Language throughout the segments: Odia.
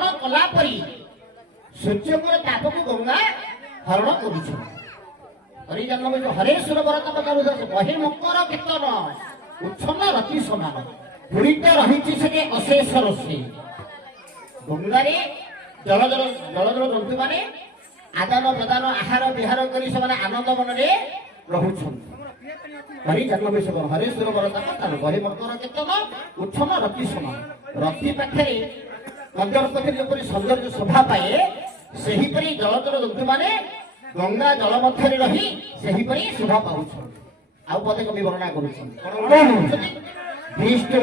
ହରଣ କଲା ପରି ସୂର୍ଯ୍ୟଙ୍କର ତାପକୁ ଗଙ୍ଗା ହରଣ କରୁଛି। ହରେଶ୍ୱର ବରତମ କହେ ମକର କୀର୍ତ୍ତନ ଉଚ୍ଛନ୍ନ ରତି ସମାନ ପୁରୀତ ରହିଛି ସେଠି ଅଶେଷ ରୋଷେଇ। ଗଙ୍ଗାରେ ଜଳଜଳ ଜନ୍ତୁ ମାନେ ଆଦାନ ପ୍ରଦାନ ଆହାର ବିହାର କରି ସେମାନେ ଆନନ୍ଦ ମନରେ ରହୁଛନ୍ତି। ହରେଶ୍ୱର ବରତମ କହେ ମକର କୀର୍ତ୍ତନ ଉଚ୍ଛନ୍ନ ରତି ସମାନ। ରତି ପାଖରେ ମନ୍ଦିର ଯେପରି ସୌନ୍ଦର୍ଯ୍ୟ ଶୋଭା ପାଏ ସେହିପରି ଜଳଚର ଜନ୍ତୁ ମାନେ ଗଙ୍ଗା ଜଳ ମଧ୍ୟରେ ରହି ସେହିପରି ଶୋଭା ପାଉଛନ୍ତି। ଆଉ ପଦେ କବି ବର୍ଣ୍ଣନା କରୁଛନ୍ତି ବିଷ୍ଣୁ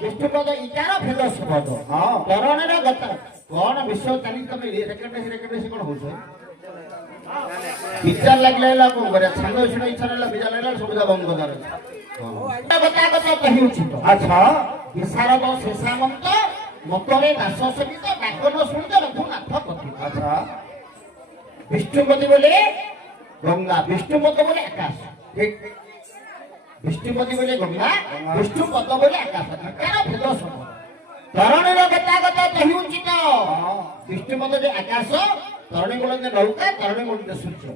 ବିଷ୍ଣୁପଦ ଇଟାର ଭେଦ ସୁପଦ କରଣର ଗତ କଣ ବିଷୟ ଚାଲି ତମେ ରେକର୍ଡ କଣ ହଉଛ ବିଚାର ଲାଗିଲା କଣ କରିବା ଛାଙ୍ଗ ଛିଣ ଇଚ୍ଛା ରହିଲା ବିଚାର ଲାଗିଲା ସୁବିଧା ବନ୍ଦ କରିବାର ଆଚ୍ଛା ବିଶାରଦ ଶେଷାମନ୍ତ ମତରେ ଦାସ ସେବିତ ଡାକନ ଶୁଣିତ ରଘୁନାଥ ପତି। ଆଚ୍ଛା ବିଷ୍ଣୁପତି ବୋଲେ ଗଙ୍ଗା ବିଷ୍ଣୁପଦ ବୋଲେ ଆକାଶ ଠିକ ବିଷ୍ଣୁପତି ବୋଲେ ଗଙ୍ଗା ବିଷ୍ଣୁପଦ ବୋଲେ ଆକାଶ ତାର ଭେଦ ସମାନ। ତରଣୀର ଗତାଗତ ତହି ଉଚିତ ବିଷ୍ଣୁପଦ ଯେ ଆକାଶ ତରଣୀ ବୋଲନ୍ତି ନୌକା ତରଣୀ ବୋଲନ୍ତି ସୂର୍ଯ୍ୟ।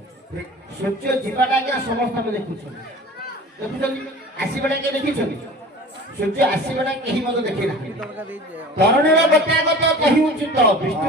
ସୂର୍ଯ୍ୟ ଯିବାଟା ଆଜ୍ଞା ସମସ୍ତେ ଆମେ ଦେଖୁଛନ୍ତି ଆସିବାଟା କିଏ ଦେଖିଛନ୍ତି ସୂର୍ଯ୍ୟ ଆସିବାଟା କେହି ମଧ୍ୟ ଦେଖି ନାହାନ୍ତି। ତରଣୀର ଗତାଗତ ତହି ଉଚିତ ବିଷ୍ଣୁ